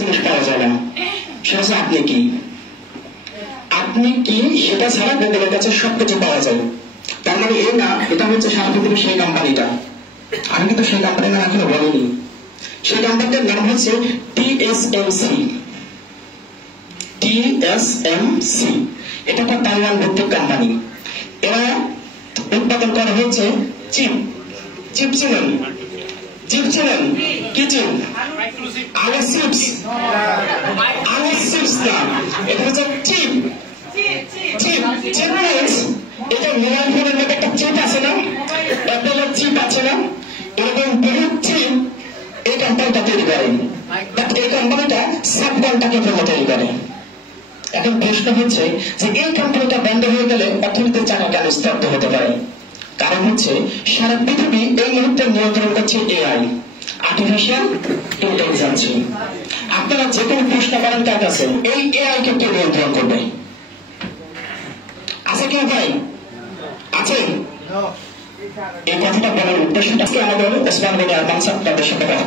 জিনিস পাওয়া যায় না, সেটা হচ্ছে আপনি কি। আপনি কি সেটা ছাড়া গুগলের কাছে সবকিছু পাওয়া যায়। তার মানে এই না এটা হচ্ছে সারা পৃথিবীর সেই কোম্পানিটা। আমি কিন্তু সেই কোম্পানির নাম এখনো বলিনি। সেই কোম্পানিটার নাম হচ্ছে টিএসএমসি। টিএসএমসি এটা একটা তাইওয়ান ভিত্তিক কোম্পানি। এরা উৎপাদন করা হচ্ছে চিপ। চিপ চিনেন? চিপ চিনেন? কি চিপ? আলু চিপস। আলু চিপস না, এটা হচ্ছে চিপ। চিপ চিপ মিন্স এটা মোবাইল ফোনের মধ্যে একটা চিপ আছে না, অ্যাপেলের চিপ আছে না, এরকম বহু চিপ এই কোম্পানিটা তৈরি করে। এই কোম্পানিটা সাবকন্ট্রাক্টর তৈরি করে। এখন প্রশ্ন হচ্ছে যে এই কোম্পানিটা বন্ধ হয়ে গেলে অর্থনীতির চাকা কেন স্তব্ধ হতে পারে? কারণ হচ্ছে সারা পৃথিবী এই মুহূর্তে নিয়ন্ত্রণ করছে এআই, আর্টিফিশিয়াল ইন্টেলিজেন্স। আপনারা যে কোনো প্রশ্ন করেন কার কাছে, এই এআই কে কে নিয়ন্ত্রণ করবে? আছে কেউ ভাই? আছে? এই কথাটা বলার উদ্দেশ্যটা আজকে আমাদের ওসমান গনি আর বাংসা আপনাদের সাথে কথা।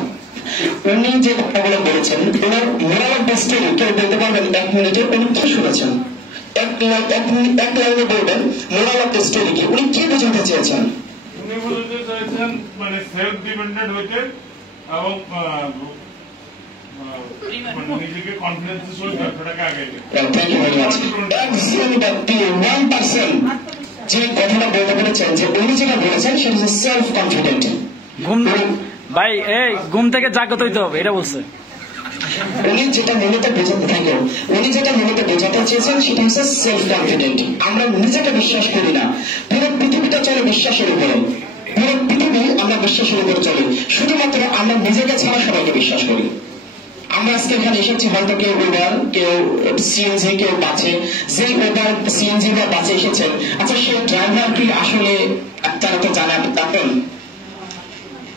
উনি যে কথাগুলো বলেছেন ওনার মোরাল অফ দ্য স্টোরি কেউ বলতে পারবেন 1 মিনিটে? উনি কি শুনেছেন? এক লাইনে বলবেন মোরাল অফ দ্য স্টোরি কি, উনি কি বোঝাতে চেয়েছেন? উনি বলতে চাইছেন মানে সেলফ ডিপেন্ডেন্ট হইতে এবং নিজেকে কনফিডেন্সের সহিত ব্যবসাটাকে আগাইতে। Thank you very much. Exactly 1% যে কথাটা বলতে পেরেছেন, যে উনি যেটা বলেছেন সেটা হচ্ছে সেলফ কনফিডেন্ট। ভাই এই ঘুম থেকে জাগ্রত হইতে হবে এটা বলছে। উনি যেটা মূলত বোঝাতে থাকেন, উনি যেটা মূলত বোঝাতে চেয়েছেন সেটা হচ্ছে সেলফ কনফিডেন্ট। আমরা নিজেকে বিশ্বাস করি না, পুরো পৃথিবীটা চলে বিশ্বাসের উপরে। পুরো পৃথিবী আমরা বিশ্বাসের উপরে চলি, শুধুমাত্র আমরা নিজেকে ছাড়া সবাইকে বিশ্বাস করি। আমরা আজকে এখানে এসেছি, হয়তো কেউ উবার, কেউ সিএনজি, কেউ বাসে। যে উবার, সিএনজি বা বাসে এসেছেন, আচ্ছা সেই ড্রাইভার কি আসলে তারা তো জানা আপন?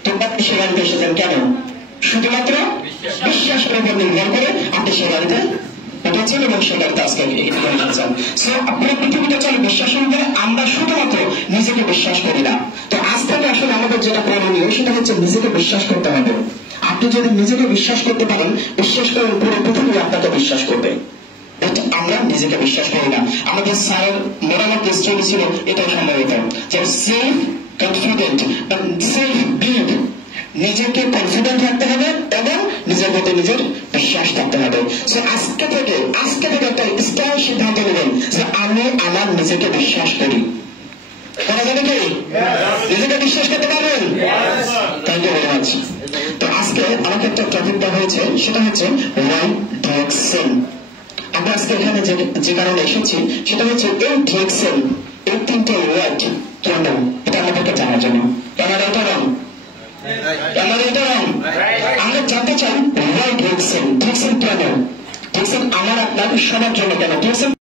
তোমরা সে গাড়িতে এসেছেন কেন? শুধুমাত্র বিশ্বাসের উপর নির্ভর করে আপনি সে গাড়িতে উঠেছেন এবং সে গাড়িতে আজকে যাচ্ছেন। পুরো পৃথিবীটা চলে বিশ্বাসের উপরে, আমরা শুধুমাত্র নিজেকে বিশ্বাস করি না। তো আজ থেকে আসলে আমাদের যেটা করণীয় সেটা হচ্ছে নিজেকে বিশ্বাস করতে হবে। আপনি যদি নিজেকে বিশ্বাস করতে পারেন, বিশ্বাস করেন পুরো পৃথিবী আপনাকে বিশ্বাস করবে। আমরা নিজেকে বিশ্বাস করি না। আমাদের স্যারের মোরাল অফ দ্য স্টোরি ছিল এটাও সম্ভবত যে সেলফ কনফিডেন্ট, সেলফ বিলিভ, নিজেকে কনফিডেন্ট থাকতে হবে এবং নিজের প্রতি নিজের বিশ্বাস থাকতে হবে। আজকে থেকে একটা স্থায়ী সিদ্ধান্ত নেবেন যে আমি আমার নিজেকে বিশ্বাস করি। করা যাবে কি? নিজেকে বিশ্বাস করতে পারবেন? Thank you very much. তো আজকে আমাকে একটা টপিক দেওয়া হয়েছে, সেটা হচ্ছে ওয়াই ডিরেকশন। আমরা আজকে এখানে যে কারণে এসেছি সেটা হচ্ছে এই ডিরেকশন, এই তিনটে ওয়ার্ড কেন, এটা আমাদেরকে জানার জন্য। আমার এটা রং, আমার এটা রং। আমরা জানতে চাই ওয়াই ডিরেকশন, ডিরেকশন কেন, ডিরেকশন আমার আপনার সবার জন্য কেন, ডিরেকশন